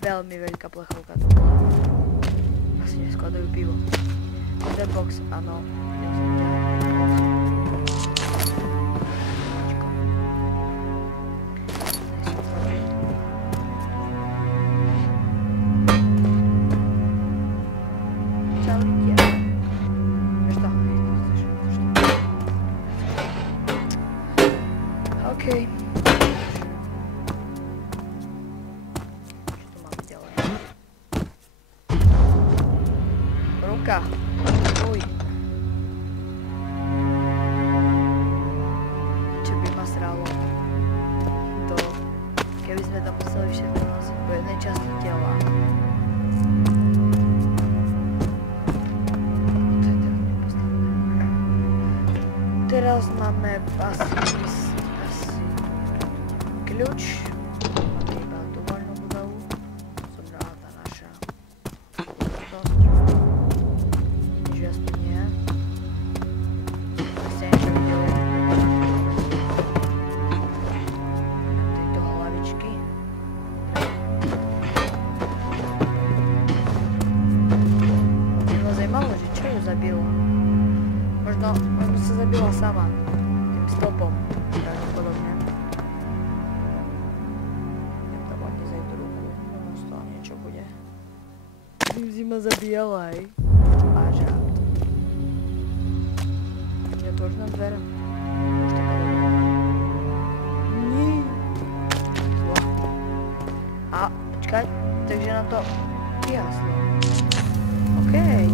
veľmi veľká plechovka to bola. Asi neskladajú pivo. Ten box, áno. OK. Ruka. Uj. Čo by ma sralo? To, keby sme tam museli všetko nosiť po jednej časti tela. To je teraz nepostavené. Teraz máme asi kľúč. Máme iba tú voľnú budovu. Som ráda naša. Možno sa zabila sama tým stopom, pravdepodobne. Nech tam hodne zajdu ruku, no z toho niečo bude. Si ma zabíjala, hej. Váža. Neotvoríš nám dvere? Už taká dobrá. Nie. Zlo. A, počkaj, takže nám to jasno. Okej.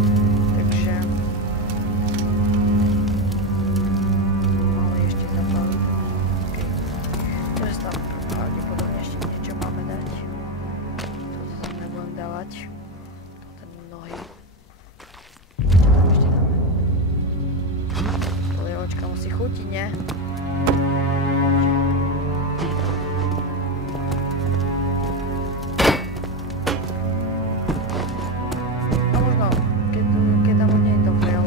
Musí chutiť, nie? No možno, keď tam hodne je to fail,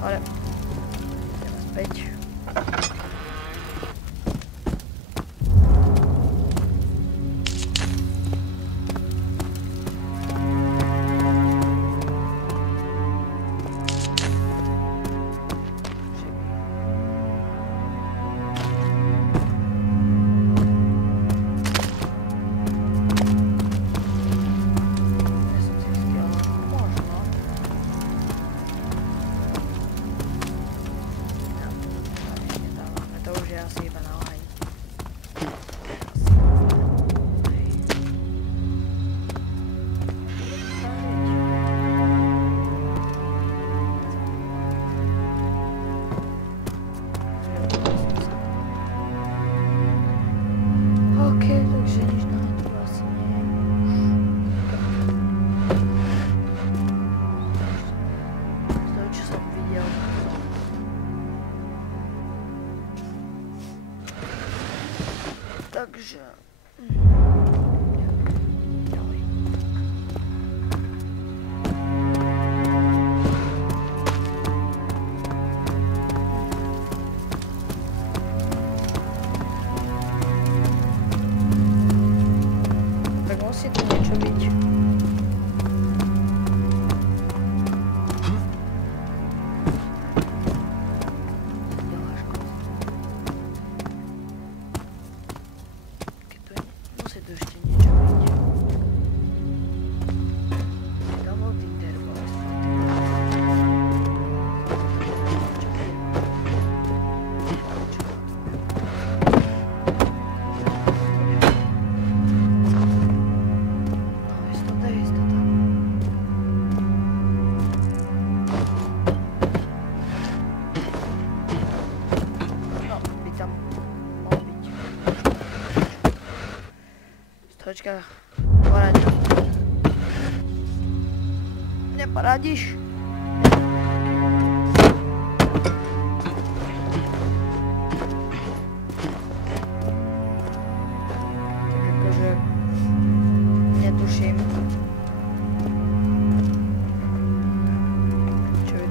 ale ideme späť. Asi iba na oheň. OK, takže nič na to asi nie. Z toho, čo som videl. Takže... ďalej. Tak musí tu niečo byť. Počkaj, poradím. Neporadíš? Tak akože... netuším. Čo by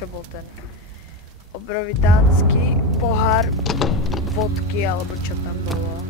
čo bol ten obrovitánsky pohár vodky, alebo čo tam bolo.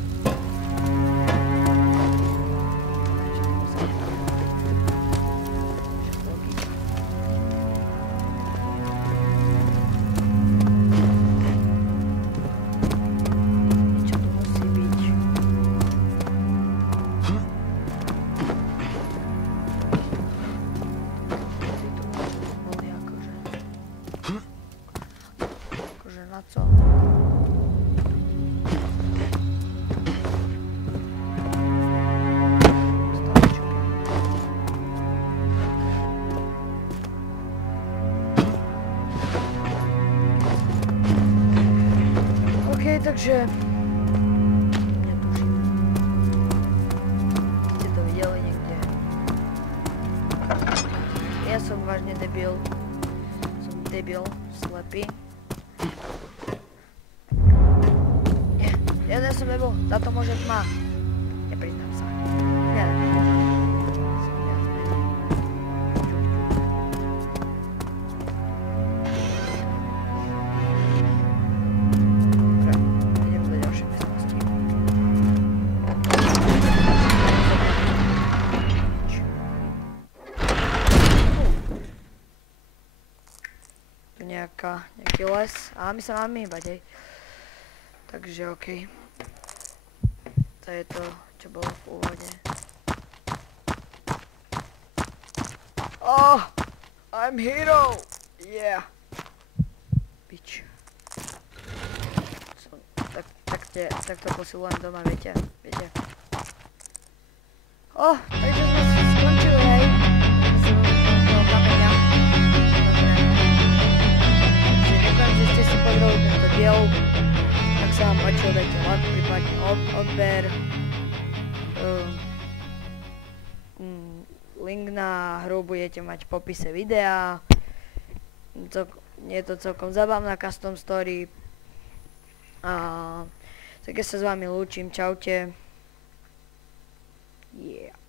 Takže netuším. Ste to videli niekde? Ja som vážne debil. Som debil, slepý. Nie, ja som debil, táto môže tma. Nepriznám sa. Nie. Nejaký les. A my sa máme hýbať, hej. Takže okej. To je to, čo bolo v úvode. Oh! I'm hero! Yeah! Bitch. Tak to posilujem doma, viete? Oh! Takže sme skončili, hej. Že ste si pozreli tento diel, ak sa vám páčilo, dajte like, prípadne odber. Link na hru budete mať v popise videa. Je to celkom zabavná custom story. Tak ja sa s vami lúčim, čaute. Yeah.